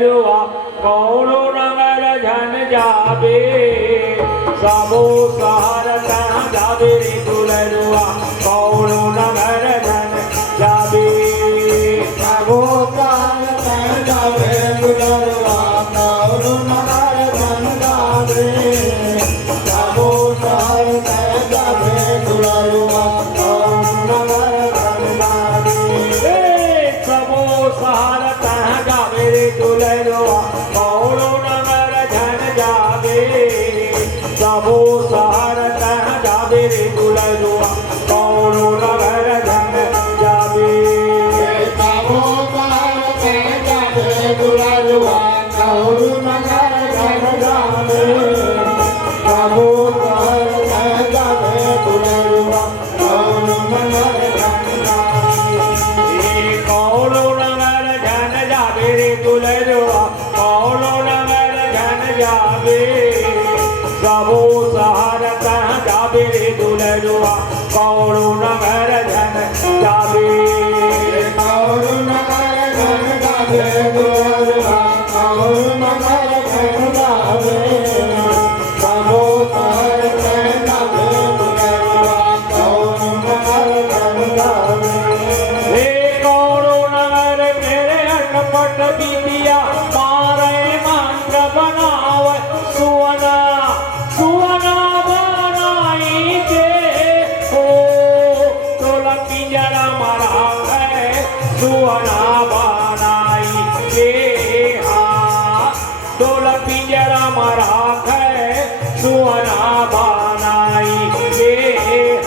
दुलरुआ कौन नगर जन जाबे सबो शहर तह जाबे रे दुलरुआ कौन नगर जन जाबे सबो शहर तह जाबे दुलरुआ कौन नगर जन जाबे सबो शहर तह जाबे दुलरुआ कौन नगर जन जाबे सबो शहर तह जाबे रे दुलरुआ कौन नगर जन जाबे सबो शहर तह जाबे रे दुलरुआ कौन नगर जन जाबे सबो शहर तह जाबे दुलरुआ कौन नगर जन जाबे सबो शहर तह जाबे दुलरुआ कौन नगर जन जाबे कौन नगर जन जाबे रे दुलरुआ कौन नगर जन जाबे सबो शहर तह जाबे रे दुलरुआ कौन नगर जन जाबे कौन नगर जन जाबे दुलरुआ कौन नगर जन जाबे सबो शहर तह जाबे दुलरुआ कौन नगर जन जाबे हे कौन नगर मेरे अटपट बिटिया मारे मंत्र बनावे सुवना सुवना बनाई के हो तोला पिंजरा मारा है सुवना बनाई के हाँ तोला पिंजरा मारा है सुवना बनाई के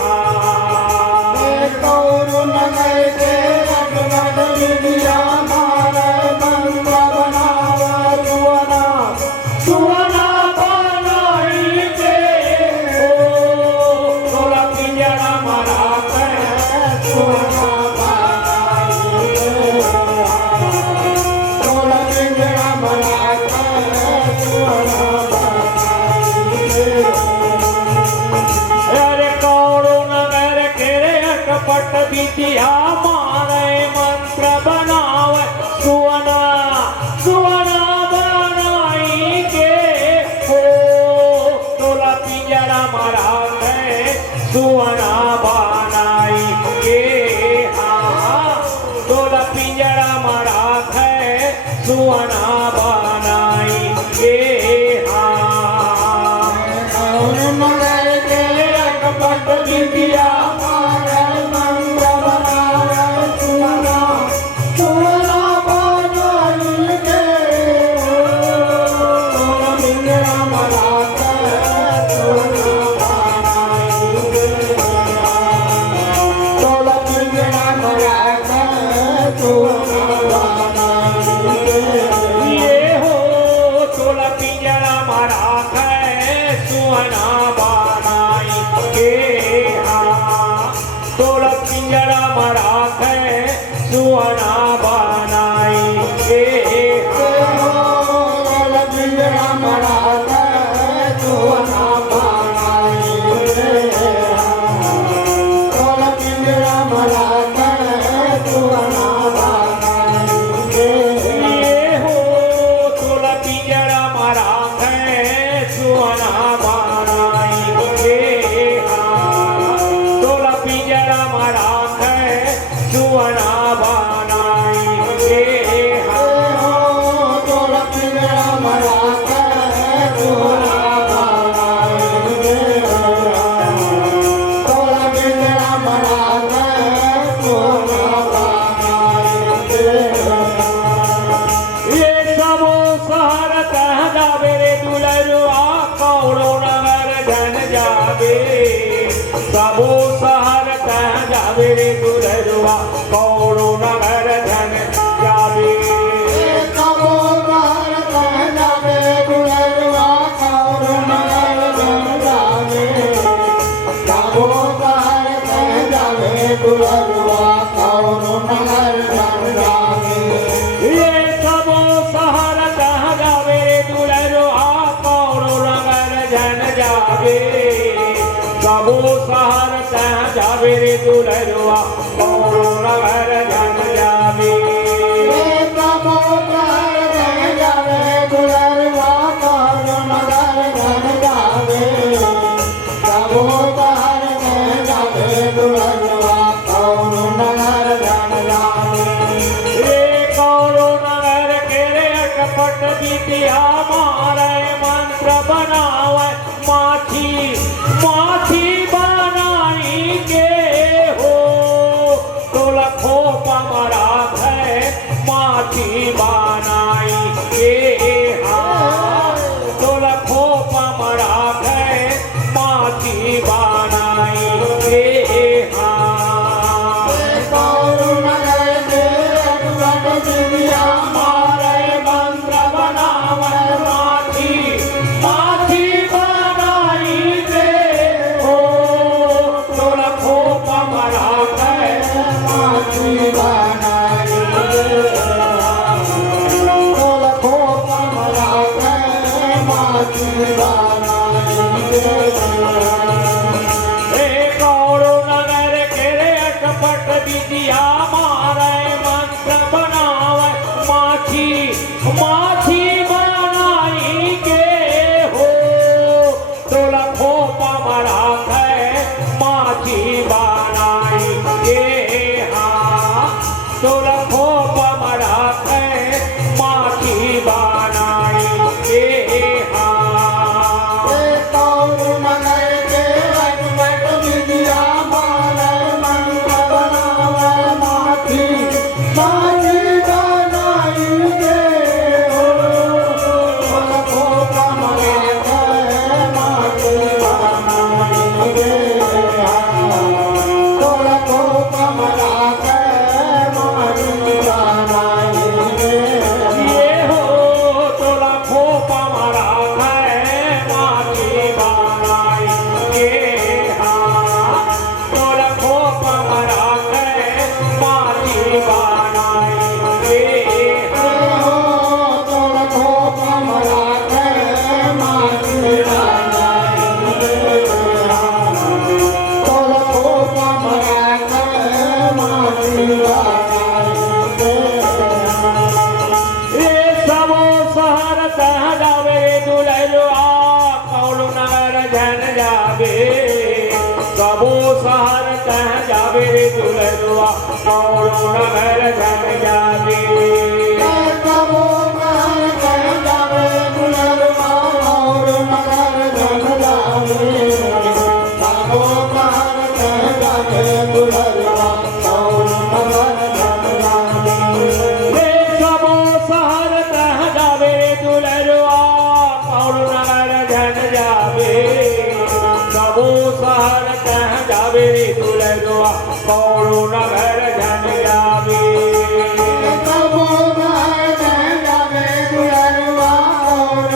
हाँ कौन नगर के अटपट बिटिया मारे मंत्र बनावे सुवना सुवना बनाई के हो तोला पिंजरा मारा है सुवना बनाई तोला पिंजरा बनावे सुवना बनाई अरे कौन नगर के रे अटपट बिटिया मारे मंत्र बनावे सुवना सुवना बनाई के हो तोला पिंजरा मारा है सुवना बनाई के हाँ तोला पिंजरा मारा है सुवना बनाई के हाँ कौन नगर के अटपट बिटिया मारे मंत्र बनावे सुवना सुवना बनाई के तोला पिंजरा बनावे सुवना बनाई के तोला पिंजरा बनावे सुवना बनाई के ये हो तोला पिंजरा मारा है सुवना बनाई के हाँ तोला पिंजरा मारा है सुवना बनाई के हाँ तोला पिंजरा बनावे सुवना बनाई के तोला पिंजरा बनावे सुवना बनाई के ये हो तोला पिंजरा मारा है सुवना बनाई के हाँ तोला पिंजरा मारा है सुवना बनाई के हाँ तोला पिंजरा बनावे सुवना बनाई के तोला पिंजरा बनावे सुवना बनाई के ये सबो शहर तह जाबे रे दुलरुआ कौन नगर जन जाबे सबो शहर तह जाबे रे दुलरुआ कौन नगर जन जाबे सबो शहर तह जाबे दुलरुआ कौन नगर जन जाबे सबो शहर तह जाबे दुलरुआ कौन नगर जन जाबे ये सबो शहर तह जाबे रे दुलरुआ कौन नगर जन जाबे सबो शहर तह जाबे रे दुलरुआ कौन नगर जन जाबे सबो शहर तह कपट विद्या मारे मंत्र बनावे माछी माछी बनाई के हो तो लखो पमरा है माछी बनाई के हाँ तो लखो पमरा है माछी बनाई के हाँ मारे मंत्र बनावे माछी माछी बनाई के हो तो लखो पमरा है कौड़ो नगर केरे कपट विद्या मारे मंत्र बनावे माछी माछी बनाई के हो तो लखो पमरा है माछी बनाई के हाँ तो लखो पमरा है माछी बनाई के हाँ ये हो तो लखो पमरा है माछी बनाई के हाँ तो लखो पमरा है माछी बनाई के हाँ ये सबो शहर तह जावे दुलरुआ कौड़ नगर जन जावे सबो शहर तह जावे दुलरुआ कौड़ नगर जन जावे ये सबो शहर तह जावे दुलरुआ कौड़ नगर जन जावे सबो शहर तह जावे दुलरुआ कौड़ नगर जन जावे ये कौड़ो नगर धन जावे दुलरुआ कौड़ो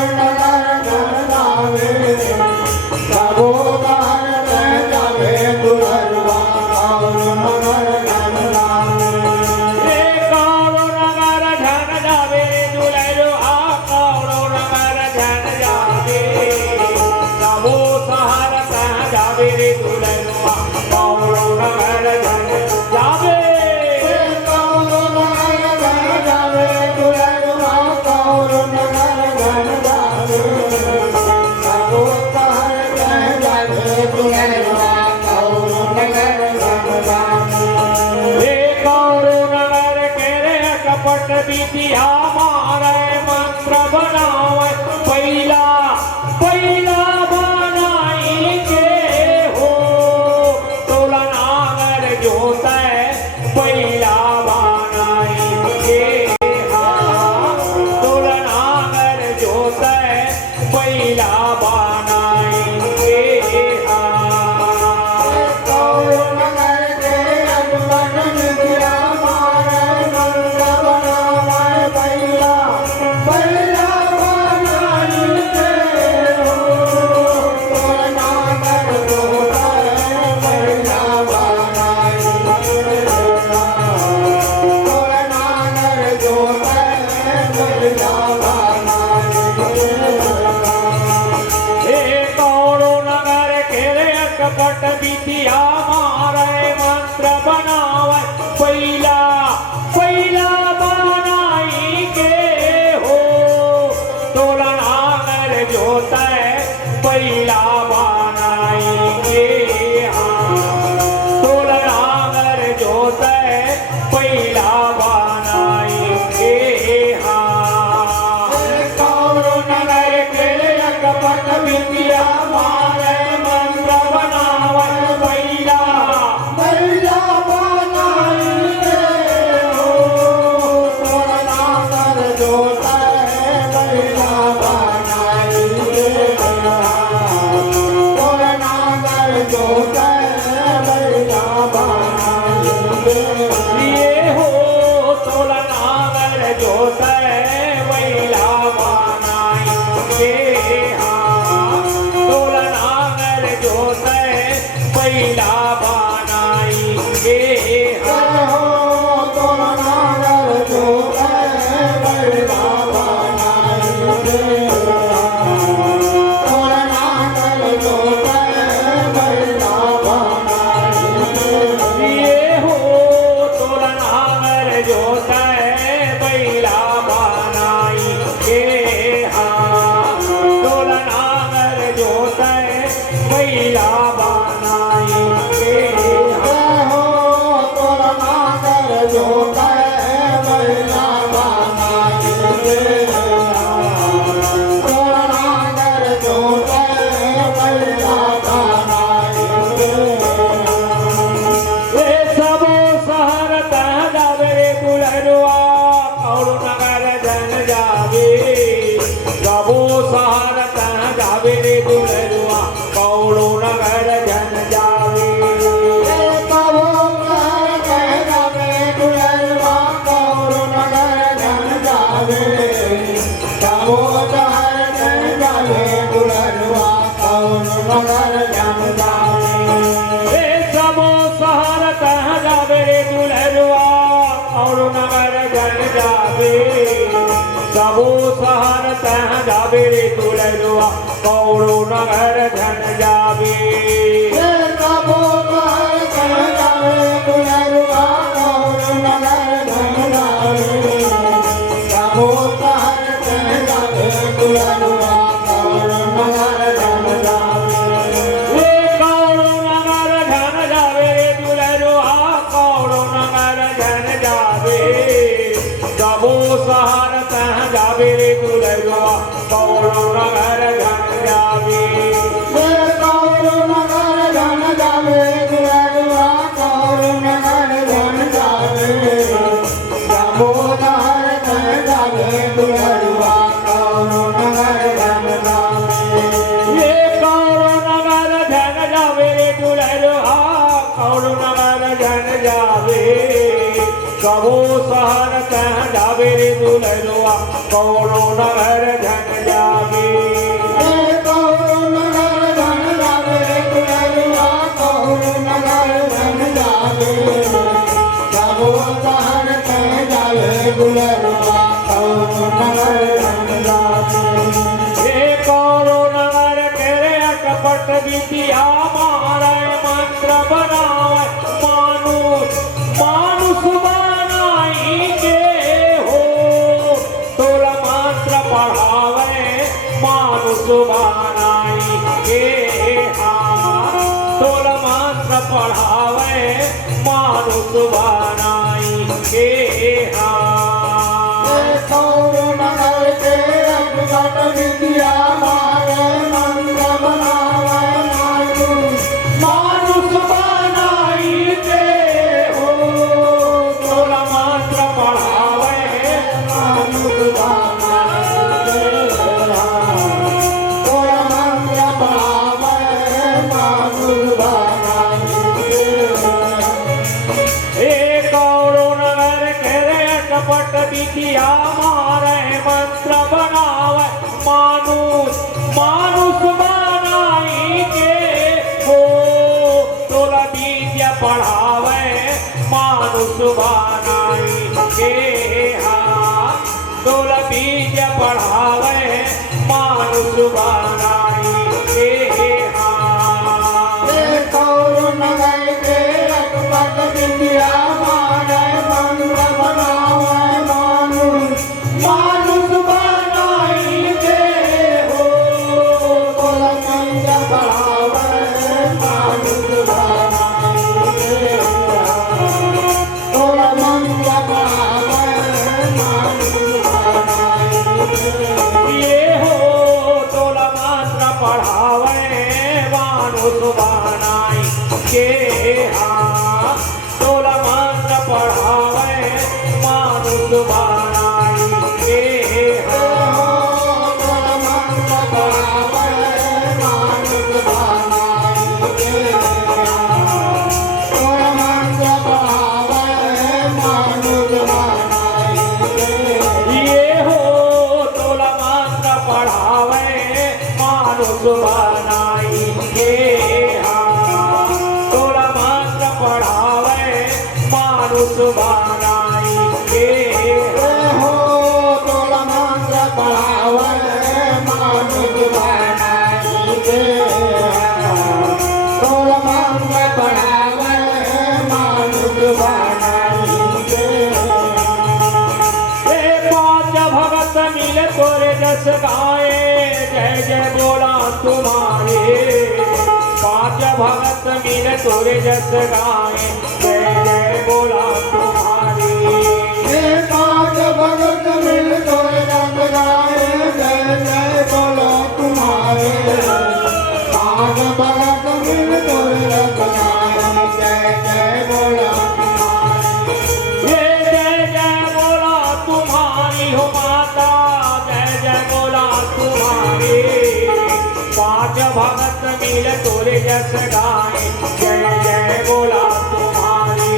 नगर धन जावे सबो शहर तह जावे दुलरुआ कौड़ो नगर धन जावे ये कौड़ो नगर केरे कपट विद्या मारे मंत्र बनावे पहिला पहिला बनाई के हो तोला नागर जोता पहिला बनाई के हाँ तोला नागर जोता पहिला बनाई के हाँ कपट विद्या मारे मंत्र बनावे पहिला पहिला बनाई के हो तोला नागर जोता पहिला बनाई के हाँ तोला नागर जोता पहिला बनाई के हाँ कपट विद्या मारे मंत्र बनावे बैला बैला बनाई रे हो तोरा नागर जोता बैला बनाई रे तोरा नागर जोता बैला बनाई रे ये हो तोला नागर जोते बैला बनाई के हाँ तोला नागर जोते बैला बनाई के हाँ हो तोरा नागर जोता बैला बनाई रे तोरा नागर जोता बैला बनाई रे ये हो तोला नागर जोते बैला बनाई के हाँ तोला नागर जोते बैला बनाई के हाँ हो तोरा नागर जोता बैला बनाई रे तोरा नागर जोता बैला बनाई रे ए सबो शहर तह जावे रे दुलरुआ और नगर जन जावे सबो शहर तह जावे रे दुलरुआ कौड़ो नगर जन जावे तबो नगर कह जावे दुलरवा कौर नगर जन जावे तबो नगर कह जावे दुलरवा कौर नगर जन जावे ए सबो शहर तह जावे रे दुलरुआ और नगर जन जावे सबो शहर तह जावे रे दुलरुआ कौड़ो नगर जन जावे तबो नगर कह जावे दुलरवा कौर नगर जन जावे तबो नगर कह जावे दुलरवा कौर नगर जन जावे ए कौड़ो नगर धन जावे रे दुलरुआ कौड़ो नगर धन जावे सबो शहर तह जावे रे दुलरुआ कौड़ो नगर धन जावे कौर नगर जन जावे दुलरवा कौर नगर जन जावे तबो नगर कह जावे दुलरवा कौर नगर जन जावे ये कौड़ो नगर धन जावे रे दुलरुआ कौड़ो नगर धन जावे सबो शहर तह जावे रे दुलरुआ कौड़ो नगर धन जावे कौर नगर जन जावे दुलरवा कौर नगर जन जावे तबो नगर कह जावे दुलरवा कौर नगर जन जावे हे कौरो नगर तेरे कपट विद्या मारे मंत्र बनावे मानुष मानुष बनाई के हो तोला मंत्र पढ़ावे मानुष बनाई के हाँ तोला मंत्र पढ़ावे मानुष बनाई के हाँ कौर नगर के अकबट विद्या मारे मंत्र बनावे मानुष बनाई के हो तोला मंत्र पढ़ावे मानुष बनाई तोरा मंत्र बनावे मानुष बनाई हे कौड़ो नगर करे कपट विद्या मारे मंत्र बनावे मानुष मानुष बनाई के हो तोला विद्या पढ़ावे मानुष बनाई के हाँ तोला विद्या पढ़ावे मानुष बनाई के हाँ कौर नगर के अकबट विद्या मारे मंत्र बनावे मानुष मानुष बनाई के हो तोरा मंत्र बनावे मानुष बनाई तोरा मंत्र बनावे मानुष बनाई ये हो तोला बढ़ावन मानुष बनाई दे तोर मंग बढ़ावन मानुष बनाई दे हे पांच भगत मिल तोरे जस गाए जय जय बोला तुम्हारे पांच भगत मिल तोरे जस गाए जय जय बोला तुम्हारे हे पांच भगत मिल तोरे जस गाए जय जय बोलो तुम्हारे पांच भगत मिल तोरे जस गाए जय जय बोलो ये जय जय बोला तुम्हारी हो माता जय जय बोला तुम्हारी पांच भगत मिल तोरे जस गाए जय जय बोला तुम्हारी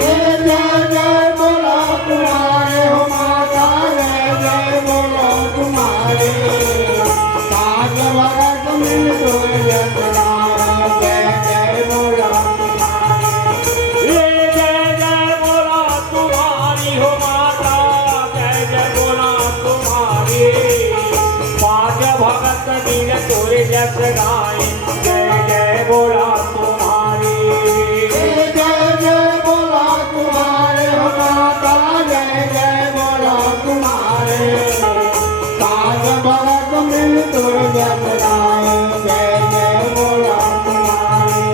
जय जय बोलो तुम्हारे हो माता जय जय बोलो तुम्हारे पांच भगत मिल तोरे जस गाए जय जय बोलो ये जय जय बोला तुम्हारी हो माता जय जय बोला तुम्हारी पांच भगत मिल तोरे जस गाए जय जय बोला तुम्हारी जय जय बोलो तुम्हारे हो माता जय जय बोलो तुम्हारे पांच भगत मिल तोरे जस गाए जय जय बोलो तुम्हारे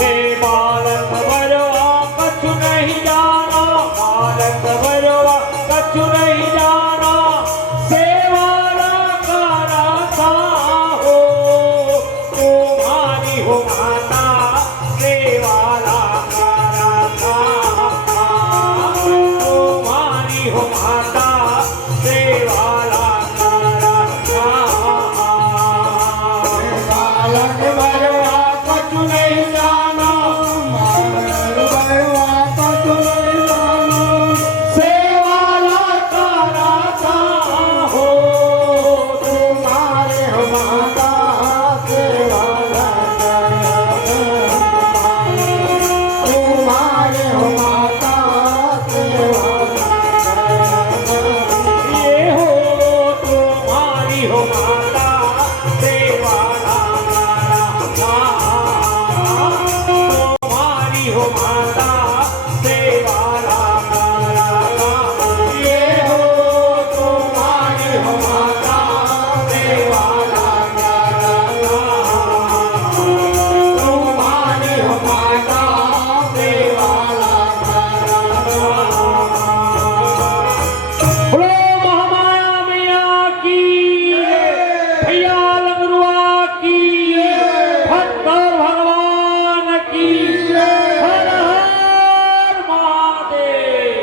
हे बालक बरवा कछु नहीं जाना बालक बरवा कछु नहीं जाना सेवाला करा था हो तुम्हारी हो माता सेवाला करा था तुम्हारी हो माता सेवाला करा था बालक बरवा कछु नहीं जाना बालक बरवा कछु नहीं जाना सेवाला करा था हो तुम्हारे हो माता सेवाला तुम्हारे हो माता सेवाला ये हो तुम्हारी हो माता सेवाला करा था तुम्हारी हो माता सेवाला करा था ये हो तुम्हारी हो माता सेवाला करा था तुम्हारी हो माता सेवाला करा था बोलो महामाया मैया की भैया लंगरुआ की भक्त भगवान की हर हर महादेव।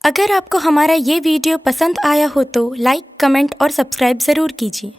अगर आपको हमारा ये वीडियो पसंद आया हो तो लाइक, कमेंट और सब्सक्राइब ज़रूर कीजिए।